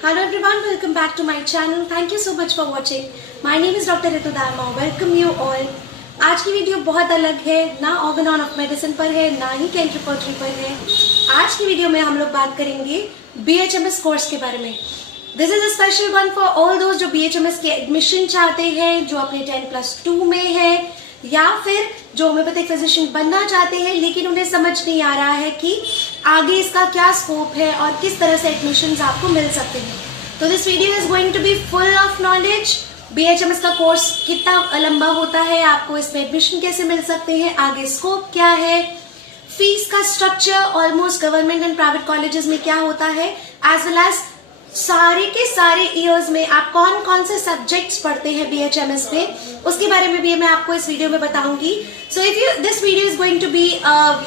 Hello everyone, welcome back to my channel. Thank you so much for watching. My name is Dr. Ritu Dharma. Welcome you all. आज की video बहुत अलग है, ना organ of medicine पर है, ना ही कैंट रिपोर्टरी पर है। आज की वीडियो में हम लोग बात करेंगे BHMS कोर्स के बारे में। This is a special one for all दोस्त जो BHMS के एडमिशन चाहते हैं, जो अपने 10+2 में है, या फिर जो होम्योपैथिक फिजिशियन बनना चाहते हैं लेकिन उन्हें समझ नहीं आ रहा है कि आगे इसका क्या स्कोप है और किस तरह से एडमिशंस आपको मिल सकते हैं। तो this video is going to be full of knowledge. BHMS का कोर्स कितना लंबा होता है, आपको इसमें एडमिशन कैसे मिल सकते हैं, आगे स्कोप क्या है, फीस का structure almost government and private colleges में क्या होता है, एज वेल एज सारे के सारे ईयर्स में आप कौन कौन से सब्जेक्ट्स पढ़ते हैं BHMS में, उसके बारे में भी मैं आपको इस वीडियो में बताऊंगी। So if you this video is going to be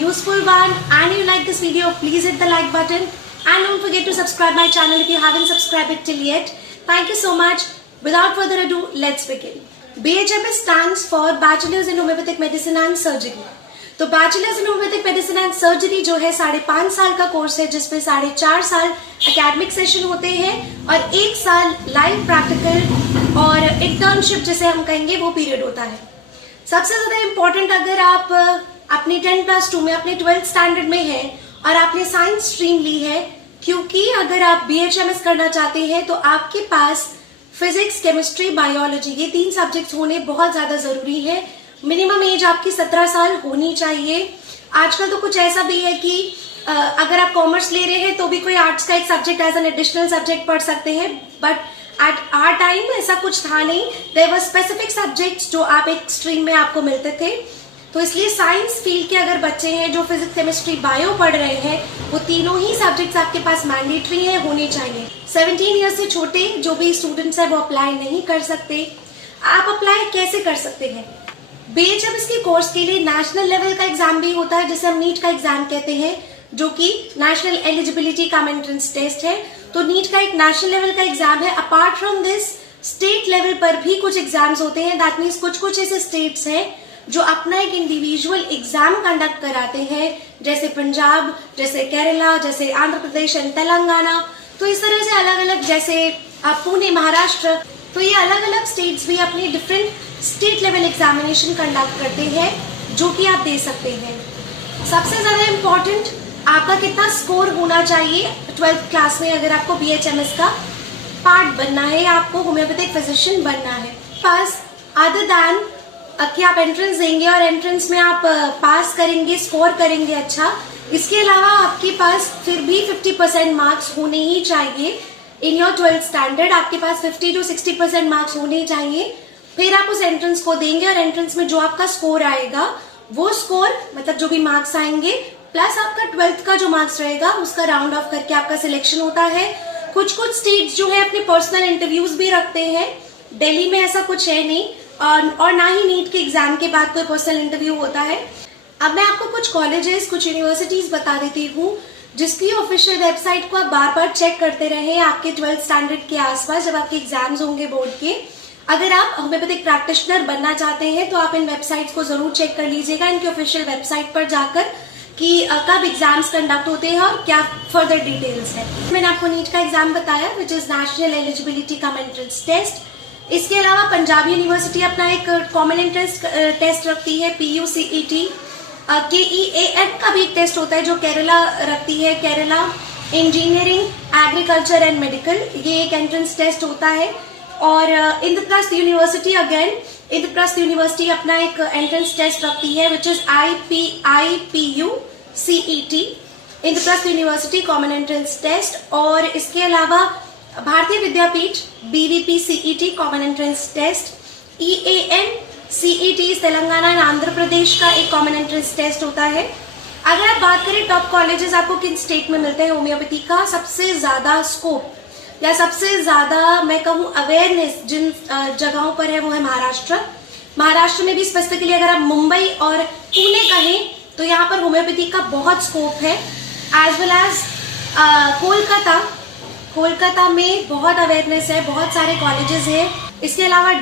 useful one and you like this video, please hit the like button and don't forget to subscribe my channel if you haven't subscribed it till yet. Thank you so much. Without further ado, let's begin. BHMS stands for Bachelors in Homeopathic Medicine and Surgery. तो bachelors in homeopathic medicine and surgery जो है 5.5 साल का course है, जिसमें 4.5 साल academic session होते हैं और 1 साल लाइव प्रैक्टिकल और इंटर्नशिप जिसे हम कहेंगे वो पीरियड होता है। सबसे ज्यादा इम्पोर्टेंट, अगर आप अपने 10+2 में अपने 12th स्टैंडर्ड में है और आपने साइंस स्ट्रीम ली है, क्योंकि अगर आप BHMS करना चाहते हैं तो आपके पास फिजिक्स, केमिस्ट्री, बायोलॉजी ये 3 सब्जेक्ट्स होने बहुत ज्यादा जरूरी है। मिनिमम एज आपकी 17 साल होनी चाहिए। आजकल तो कुछ ऐसा भी है कि अगर आप कॉमर्स ले रहे हैं तो भी कोई आर्ट्स का एक subject as an additional subject पढ़ सकते हैं, बट एट आवर टाइम ऐसा कुछ था नहीं। देयर वर स्पेसिफिक सब्जेक्ट्स जो आप एक स्ट्रीम में आपको मिलते थे। तो इसलिए साइंस फील्ड के अगर बच्चे हैं जो फिजिक्स, केमिस्ट्री, बायो पढ़ रहे हैं, वो तीनों ही सब्जेक्ट्स आपके पास मैंडेटरी है, होने चाहिए। 17 ईयर्स से छोटे जो भी स्टूडेंट्स है वो अप्लाई नहीं कर सकते। आप अप्लाई कैसे कर सकते हैं? BHMS के कोर्स के लिए नेशनल लेवल का एग्जाम भी होता है, जिसे हम नीट का एग्जाम कहते हैं, जो कि national eligibility cum entrance test है। तो नीट का एक नेशनल लेवल का एग्जाम है। Apart from this state level पर भी कुछ एग्जाम्स होते हैं। दैट मीन्स कुछ ऐसे स्टेट्स हैं जो अपना एक इंडिविजुअल एग्जाम कंडक्ट कराते हैं, जैसे पंजाब, जैसे केरला, जैसे आंध्र प्रदेश एंड तेलंगाना। तो इस तरह से अलग अलग, जैसे पुणे, महाराष्ट्र, तो ये अलग अलग स्टेट्स भी अपनी different state level examination conduct करते हैं, जो कि आप दे सकते हैं। सबसे ज्यादा इम्पोर्टेंट, आपका कितना स्कोर होना चाहिए 12th क्लास में अगर आपको BHMS का पार्ट बनना है, आपको होम्योपैथिक फिजिशियन बनना है। पास अदर दैन कि आप एंट्रेंस देंगे और एंट्रेंस में आप पास करेंगे, स्कोर करेंगे अच्छा, इसके अलावा आपके पास फिर भी 50% मार्क्स होने ही चाहिए। इन योर 12th स्टैंडर्ड आपके पास 50 to 60% मार्क्स होने चाहिए। फिर आप उस एंट्रेंस को देंगे और एंट्रेंस में जो आपका स्कोर आएगा, वो स्कोर मतलब जो भी मार्क्स आएंगे प्लस आपका 12th का जो मार्क्स रहेगा, उसका राउंड ऑफ करके आपका सिलेक्शन होता है। कुछ स्टेट्स जो है अपने पर्सनल इंटरव्यूज भी रखते हैं। दिल्ली में ऐसा कुछ है नहीं, और ना ही नीट के एग्जाम के बाद कोई पर्सनल इंटरव्यू होता है। अब मैं आपको कुछ कॉलेजेस, कुछ यूनिवर्सिटीज बता देती हूँ, जिसकी ऑफिशियल वेबसाइट को आप बार बार चेक करते रहे आपके 12th स्टैंडर्ड के आसपास, जब आपके एग्जाम्स होंगे बोर्ड के। अगर आप होम्योपैथिक प्रैक्टिशनर बनना चाहते हैं तो आप इन वेबसाइट्स को जरूर चेक कर लीजिएगा, इनकी ऑफिशियल वेबसाइट पर जाकर, कि कब एग्जाम्स कंडक्ट होते हैं और क्या फर्दर डिटेल्स है। मैंने आपको नीट का एग्जाम बताया, which is national eligibility cum entrance test. इसके अलावा पंजाब यूनिवर्सिटी अपना एक कॉमन एंट्रेंस टेस्ट रखती है, PUCET। KEAM का भी एक टेस्ट होता है जो केरला रखती है, Kerala engineering, agriculture and medical, ये एक एंट्रेंस टेस्ट होता है। और Indraprastha university, again Indraprastha university अपना एक एंट्रेंस टेस्ट रखती है, which is IPIPUCET, Indraprastha university common entrance test. और इसके अलावा Bharati Vidyapeeth BVPCET common entrance test, EANCET Telangana and Andhra Pradesh का एक कॉमन एंट्रेंस टेस्ट होता है। अगर आप बात करें टॉप कॉलेजेस आपको किन स्टेट में मिलते हैं होम्योपैथी का, सबसे ज्यादा स्कोप या सबसे ज्यादा मैं कहूँ अवेयरनेस जिन जगहों पर है वो है महाराष्ट्र। महाराष्ट्र में भी स्पेसिफिकली अगर आप मुंबई और पुणे कहें तो यहाँ पर होम्योपैथी का बहुत स्कोप है, एज वेल एज कोलकाता में बहुत अवेयरनेस है, बहुत सारे कॉलेजेस हैं। इसके अलावा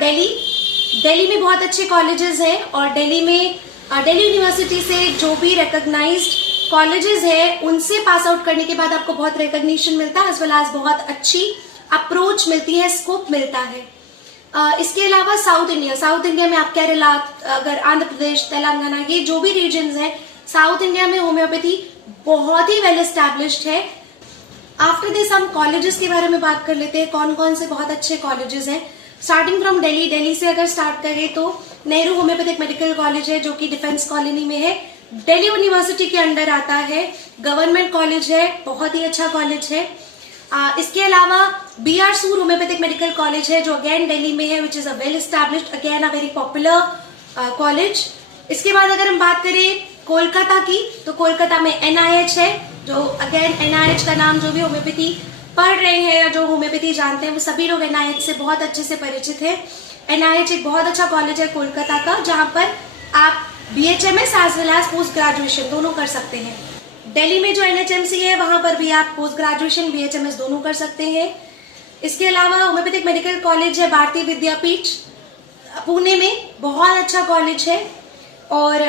दिल्ली में बहुत अच्छे कॉलेजेस हैं, और दिल्ली यूनिवर्सिटी से जो भी रिकॉग्नाइज्ड कॉलेजेस है उनसे पास आउट करने के बाद आपको बहुत रिकॉग्निशन मिलता है, एज वेल एज बहुत अच्छी अप्रोच मिलती है, स्कोप मिलता है। इसके अलावा साउथ इंडिया में आप केरला, अगर आंध्र प्रदेश, तेलंगाना, ये जो भी रीजन्स हैं, साउथ इंडिया में होम्योपैथी बहुत ही वेल एस्टैब्लिश्ड है। आफ्टर दिस हम कॉलेजेस के बारे में बात कर लेते हैं, कौन कौन से बहुत अच्छे कॉलेजेस हैं। स्टार्टिंग फ्रॉम दिल्ली से अगर स्टार्ट करें तो नेहरू होम्योपैथिक मेडिकल कॉलेज है, जो कि डिफेंस कॉलोनी में है, दिल्ली यूनिवर्सिटी के अंडर आता है, गवर्नमेंट कॉलेज है, बहुत ही अच्छा कॉलेज है। इसके अलावा BR सूर होम्योपैथिक मेडिकल कॉलेज है, जो अगेन दिल्ली में है, which is a well established, again a very popular college. इसके बाद अगर हम बात करें कोलकाता की, तो कोलकाता में NIH है, जो अगेन NIH का नाम जो भी होम्योपैथी पढ़ रहे हैं या जो होम्योपैथी जानते हैं वो सभी लोग NIH से बहुत अच्छे से परिचित है। NIH एक बहुत अच्छा कॉलेज है कोलकाता का, जहां पर आप BHMS as well as post graduation दोनों कर सकते हैं। दिल्ली में जो NHMC है वहां पर भी आप पोस्ट ग्रेजुएशन BHMS दोनों कर सकते हैं। इसके अलावा होम्योपैथिक मेडिकल कॉलेज है भारतीय विद्यापीठ पुणे में, बहुत अच्छा कॉलेज है। और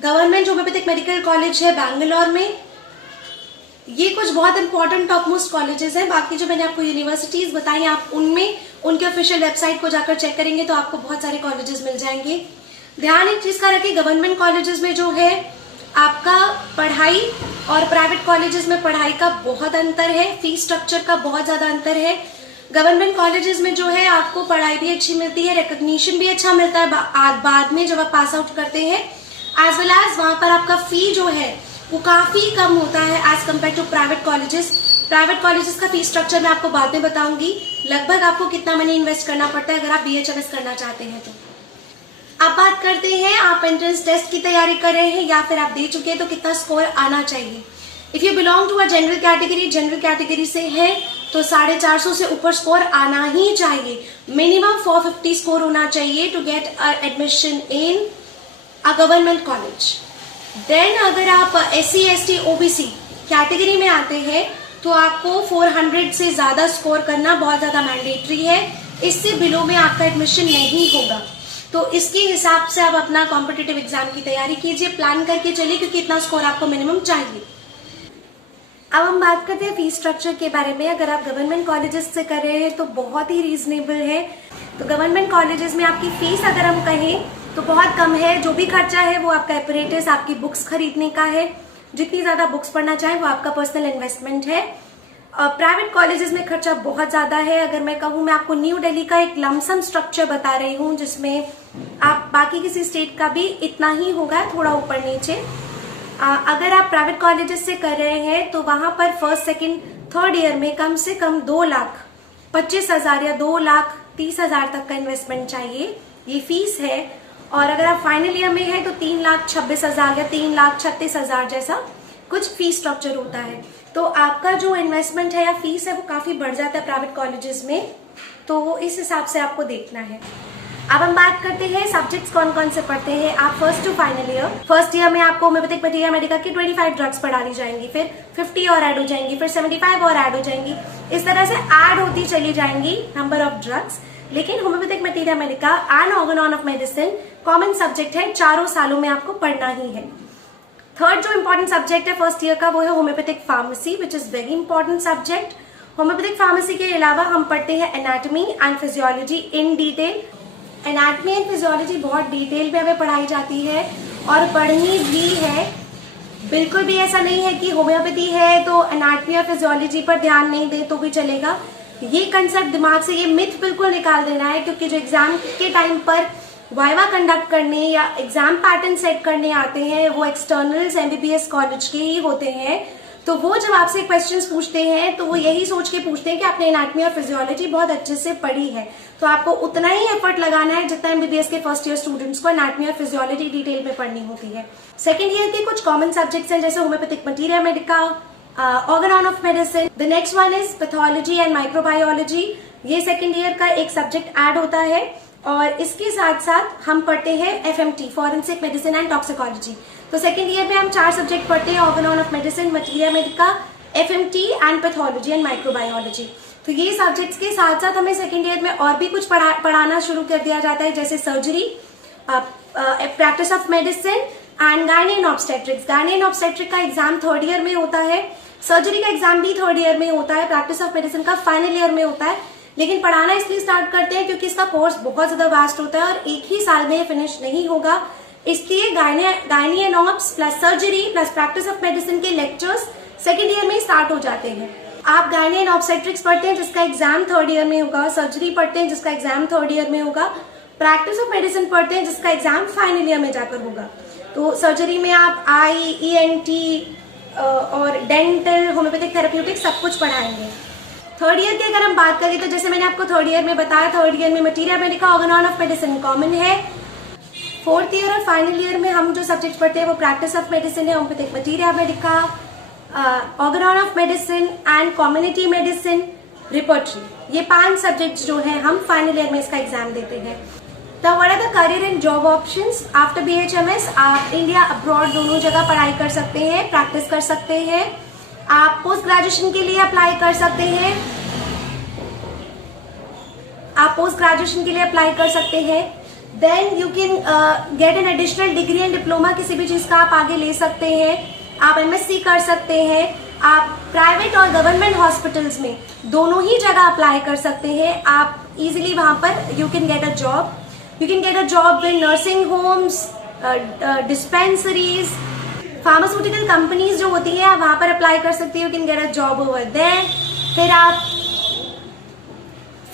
गवर्नमेंट होम्योपैथिक मेडिकल कॉलेज है बैंगलोर में। ये कुछ बहुत इंपॉर्टेंट टॉप मोस्ट कॉलेजेस हैं। बाकी जो मैंने आपको यूनिवर्सिटीज बताई, आप उनमें उनके ऑफिशियल वेबसाइट को जाकर चेक करेंगे तो आपको बहुत सारे कॉलेजेस मिल जाएंगे। ध्यान एक चीज का रखें, गवर्नमेंट कॉलेजेस में जो है आपका पढ़ाई और प्राइवेट कॉलेजेस में पढ़ाई का बहुत अंतर है, फीस स्ट्रक्चर का बहुत ज्यादा अंतर है। गवर्नमेंट कॉलेजेस में जो है आपको पढ़ाई भी अच्छी मिलती है, रिकॉग्निशन भी अच्छा मिलता है बाद में जब आप पास आउट करते हैं, एज वेल एज वहां पर आपका फी जो है वो काफी कम होता है as compared to private colleges. Private colleges का फी स्ट्रक्चर मैं आपको बाद में बताऊंगी, लगभग आपको कितना मनी इन्वेस्ट करना पड़ता है अगर आप BHMS करना चाहते हैं तो। अब बात करते हैं, आप एंट्रेंस टेस्ट की तैयारी कर रहे हैं या फिर आप दे चुके हैं तो कितना स्कोर आना चाहिए। If you belong to a general category से है तो 450 से ऊपर स्कोर आना ही चाहिए। मिनिमम 450 स्कोर होना चाहिए to get admission in a government college. Then अगर आप SC ST OBC कैटेगरी में आते हैं तो आपको 400 से ज्यादा स्कोर करना बहुत ज्यादा मैंडेटरी है, इससे बिलो में आपका एडमिशन नहीं होगा। तो इसके हिसाब से आप अपना कॉम्पिटिटिव एग्जाम की तैयारी कीजिए, प्लान करके चलिए, क्योंकि इतना स्कोर आपको मिनिमम चाहिए। अब हम बात करते हैं फीस स्ट्रक्चर के बारे में। अगर आप गवर्नमेंट कॉलेजेस से कर रहे हैं तो बहुत ही रीजनेबल है। तो गवर्नमेंट कॉलेजेस में आपकी फीस अगर हम कहें तो बहुत कम है। जो भी खर्चा है वो आपका एपरेटस, आपकी बुक्स खरीदने का है। जितनी ज्यादा बुक्स पढ़ना चाहें वो आपका पर्सनल इन्वेस्टमेंट है। प्राइवेट कॉलेजेस में खर्चा बहुत ज्यादा है। अगर मैं कहूँ, मैं आपको न्यू दिल्ली का एक लमसम स्ट्रक्चर बता रही हूँ, जिसमें आप बाकी किसी स्टेट का भी इतना ही होगा, थोड़ा ऊपर नीचे। अगर आप प्राइवेट कॉलेजेस से कर रहे हैं तो वहां पर फर्स्ट सेकंड थर्ड ईयर में कम से कम 2,25,000 या 2,30,000 तक का इन्वेस्टमेंट चाहिए, ये फीस है। और अगर आप फाइनल ईयर में हैं तो 3,26,000 या 3,36,000 जैसा कुछ फीस स्ट्रक्चर होता है। तो आपका जो इन्वेस्टमेंट है या फीस है वो काफी बढ़ जाता है प्राइवेट कॉलेजेस में, तो इस हिसाब से आपको देखना है। अब हम बात करते हैं सब्जेक्ट्स कौन कौन से पढ़ते हैं आप first to final year. First year में आपको होम्योपैथिक मटीरिया मेडिका की 25 ड्रग्स पढ़ाई जाएंगी, फिर 50 और ऐड हो जाएंगी, फिर 75 और ऐड हो जाएंगी। इस तरह से ऐड होती चली जाएंगी नंबर ऑफ ड्रग्स। लेकिन homeopathic materia Medica and Organon of medicine common subject है, चारों सालों में आपको पढ़ना ही है। थर्ड जो इंपॉर्टेंट सब्जेक्ट है फर्स्ट ईयर का वो है homeopathic pharmacy, which is very important subject. Homeopathic pharmacy के अलावा हम पढ़ते हैं anatomy and physiology in detail. Anatomy and physiology बहुत डिटेल में हमें पढ़ाई जाती है और पढ़नी भी है। बिल्कुल भी ऐसा नहीं है कि होम्योपैथी है तो एनाटॉमी और फिजियोलॉजी पर ध्यान नहीं दे तो भी चलेगा। ये कंसेप्ट दिमाग से, ये मिथ बिल्कुल निकाल देना है, क्योंकि जो एग्जाम के टाइम पर वाइवा कंडक्ट करने या एग्जाम पैटर्न सेट करने आते हैं वो एक्सटर्नल्स MBBS कॉलेज के ही होते हैं। तो वो जब आपसे क्वेश्चंस पूछते हैं तो वो यही सोच के पूछते हैं कि आपने एनाटॉमी और फिजियोलॉजी बहुत अच्छे से पढ़ी है, तो आपको उतना ही एफर्ट लगाना है जितना MBBS के फर्स्ट ईयर स्टूडेंट्स को एनाटॉमी और फिजियोलॉजी डिटेल में पढ़नी होती है। सेकेंड ईयर के कुछ कॉमन सब्जेक्ट्स हैं, जैसे homeopathic materia Medica, Organon of medicine. The next one is pathology and microbiology. ये सेकेंड ईयर का एक सब्जेक्ट ऐड होता है। और इसके साथ साथ हम पढ़ते हैं FMT, forensic medicine and toxicology. तो सेकेंड ईयर में हम 4 सब्जेक्ट पढ़ते हैं, Organon of medicine, materia Medica, FMT and pathology and microbiology. तो ये सब्जेक्ट्स के साथ साथ हमें सेकेंड ईयर में और भी कुछ पढ़ाना शुरू कर दिया जाता है, जैसे surgery, practice of medicine and gynae and obstetrics. Gynae and obstetric का एग्जाम थर्ड ईयर में होता है सर्जरी का एग्जाम भी थर्ड ईयर में होता है, प्रैक्टिस ऑफ मेडिसिन का फाइनल ईयर में होता है, लेकिन पढ़ाना इसलिए स्टार्ट करते हैं क्योंकि इसका कोर्स बहुत ज्यादा वास्ट होता है और एक ही साल में फिनिश नहीं होगा। इसलिए gynae and obs plus surgery plus practice of medicine के लेक्चर्स सेकेंड ईयर में ही स्टार्ट हो जाते हैं। आप गायनी एंड ऑब्स्टेट्रिक्स पढ़ते हैं जिसका एग्जाम थर्ड ईयर में होगा, सर्जरी पढ़ते हैं जिसका एग्जाम थर्ड ईयर में होगा, प्रैक्टिस ऑफ मेडिसिन पढ़ते हैं जिसका एग्जाम फाइनल ईयर में जाकर होगा। तो सर्जरी में आप आई, ENT और डेंटल, होम्योपैथिक, थेरेप्यूटिक सब कुछ पढ़ाएंगे। थर्ड ईयर की अगर हम बात करें तो जैसे मैंने आपको थर्ड ईयर में बताया, थर्ड ईयर में materia Medica, Organon of medicine common है। फोर्थ ईयर और फाइनल ईयर में हम जो सब्जेक्ट पढ़ते हैं वो प्रैक्टिस ऑफ मेडिसिन है, homeopathic, materia Medica, Organon of medicine and community medicine, repertory. ये 5 सब्जेक्ट्स जो है हम फाइनल ईयर में इसका एग्जाम देते हैं। तो what are the career and job options after BHMS? आप इंडिया अब्रॉड दोनों जगह पढ़ाई कर सकते हैं, प्रैक्टिस कर सकते हैं। आप पोस्ट ग्रेजुएशन के लिए अप्लाई कर सकते हैं, आप पोस्ट ग्रेजुएशन के लिए अप्लाई कर सकते हैं। Then you can get an additional degree and diploma, किसी भी चीज का आप आगे ले सकते हैं। आप MSc कर सकते हैं। आप प्राइवेट और गवर्नमेंट हॉस्पिटल्स में दोनों ही जगह अप्लाई कर सकते हैं। आप इजीली वहां पर you can get a job. You can get a job in nursing homes, dispensaries, pharmaceutical companies जो होती है, आप वहां पर अप्लाई कर सकते हैं। You can get a job over there.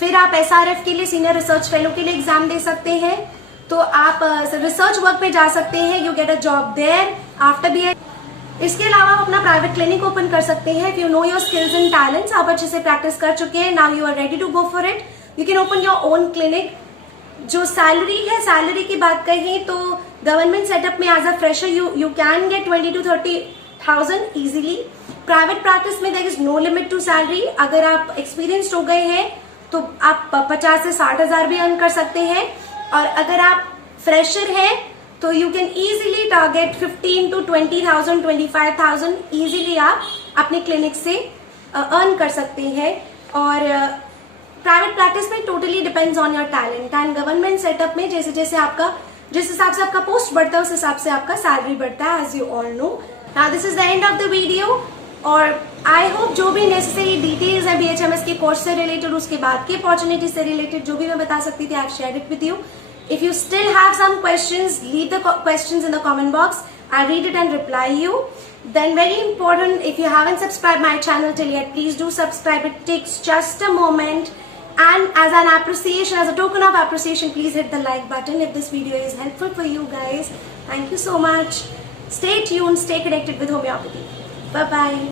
फिर आप SRF के लिए, सीनियर रिसर्च फेलो के लिए एग्जाम दे सकते हैं। तो आप रिसर्च वर्क पे जा सकते हैं, you get a job there after BH। इसके अलावा आप अपना प्राइवेट क्लिनिक ओपन कर सकते हैं। If you know your skills and talents, आप अच्छे से प्रैक्टिस कर चुके हैं, now you are ready to go for it, you can open your own clinic. जो सैलरी है, सैलरी की बात कहें तो गवर्नमेंट सेटअप में as a fresher you can get 20 to 30,000 easily. Private practice में there is no limit to salary. अगर आप एक्सपीरियंस्ड हो गए हैं तो आप 50 से 60,000 भी अर्न कर सकते हैं, और अगर आप फ्रेशर हैं तो you can easily target 15 to 20,000, 25,000 easily आप अपने क्लिनिक से अर्न कर सकते हैं। और प्राइवेट प्रैक्टिस में totally depends on your talent, and government setup में जैसे जैसे आपका, जिस हिसाब से आपका पोस्ट बढ़ता है उस हिसाब से आपका सैलरी बढ़ता है, as you all know. Now this is the end of the video, और आई होप जो भी नेसेसरी डिटेल्स है BHMS के कोर्स से रिलेटेड, उसके बाद की अपॉर्चुनिटी से रिलेटेड जो भी मैं बता सकती थी, I share it with you. If you still have some questions, leave the questions in the comment box. I'll read it and reply you. Then very important, if you haven't subscribed my channel till yet, please do subscribe. It takes just a moment. And as an appreciation, as a token of appreciation, please hit the like button if this video is helpful for you guys. Thank you so much. Stay tuned, stay connected with homeopathy. Bye-bye.